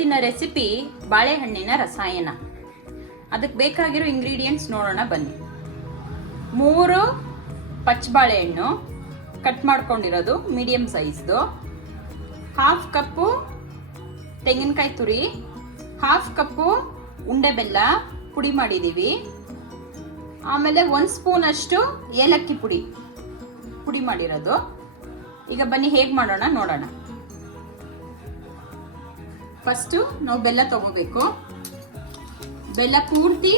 ಇವತ್ತಿನ ರೆಸಿಪಿ ಬಾಳೆಹಣ್ಣಿನ ರಸಾಯನ. ಅದಕ್ಕೆ ಬೇಕಾಗಿರೋ ಇಂಗ್ರೀಡಿಯೆಂಟ್ಸ್ ನೋಡೋಣ ಬನ್ನಿ. 3 ಪಚ್ಚ ಬಾಳೆಹಣ್ಣು ಕಟ್ ಮಾಡ್ಕೊಂಡಿರೋದು ಮೀಡಿಯಂ ಸೈಜ್ದು, 1/2 ಕಪ್ಪು ತೆಂಗಿನಕಾಯಿ ತುರಿ, 1/2 ಕಪ್ಪು ಉಂಡೆ ಬೆಲ್ಲ ಪುಡಿ ಮಾಡಿದ್ದೀವಿ, ಆಮೇಲೆ 1 ಸ್ಪೂನ್ ಅಷ್ಟು ಏಲಕ್ಕಿ ಪುಡಿ ಮಾಡಿರೋದು. ಈಗ ಬನ್ನಿ ಹೇಗೆ ಮಾಡೋಣ ನೋಡೋಣ. ಫಸ್ಟು ನಾವು ಬೆಲ್ಲ ತಗೋಬೇಕು. ಬೆಲ್ಲ ಪೂರ್ತಿ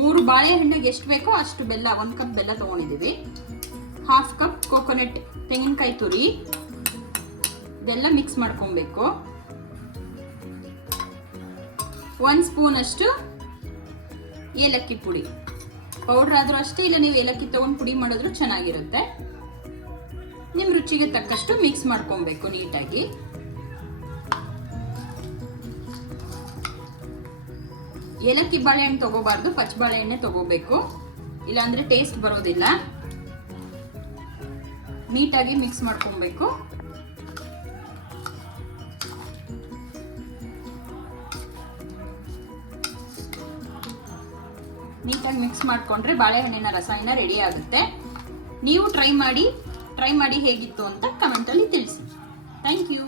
3 ಬಾಳೆಹಣ್ಣಿಗೆ ಎಷ್ಟು ಬೇಕೋ ಅಷ್ಟು ಬೆಲ್ಲ, 1 ಕಪ್ ಬೆಲ್ಲ ತಗೊಂಡಿದ್ದೀವಿ. 1/2 ಕಪ್ ಕೋಕೋನಟ್ ತೆಂಗಿನಕಾಯಿ ತುರಿ, ಇದೆಲ್ಲ ಮಿಕ್ಸ್ ಮಾಡ್ಕೊಬೇಕು. 1 ಸ್ಪೂನ್ ಅಷ್ಟು ಏಲಕ್ಕಿ ಪುಡಿ, ಪೌಡ್ರ್ ಆದರೂ ಅಷ್ಟೇ, ಇಲ್ಲ ನೀವು ಏಲಕ್ಕಿ ತಗೊಂಡು ಪುಡಿ ಮಾಡಿದ್ರು ಚೆನ್ನಾಗಿರುತ್ತೆ. ನಿಮ್ಮ ರುಚಿಗೆ ತಕ್ಕಷ್ಟು ಮಿಕ್ಸ್ ಮಾಡ್ಕೊಬೇಕು ನೀಟಾಗಿ. ಏಲಕ್ಕಿ ಬಾಳೆಹಣ್ಣು ತಗೋಬಾರ್ದು, ಪಚ್ಚ ಬಾಳೆಹಣ್ಣೆ ತಗೋಬೇಕು, ಇಲ್ಲಾಂದ್ರೆ ಟೇಸ್ಟ್ ಬರೋದಿಲ್ಲ. ನೀಟಾಗಿ ಮಿಕ್ಸ್ ಮಾಡ್ಕೊಬೇಕು. ನೀಟಾಗಿ ಮಿಕ್ಸ್ ಮಾಡ್ಕೊಂಡ್ರೆ ಬಾಳೆಹಣ್ಣಿನ ರಸಾಯನ ರೆಡಿ ಆಗುತ್ತೆ. ನೀವು ಟ್ರೈ ಮಾಡಿ ಹೇಗಿತ್ತು ಅಂತ ಕಮೆಂಟ್ ಅಲ್ಲಿ ತಿಳಿಸಿ. Thank you.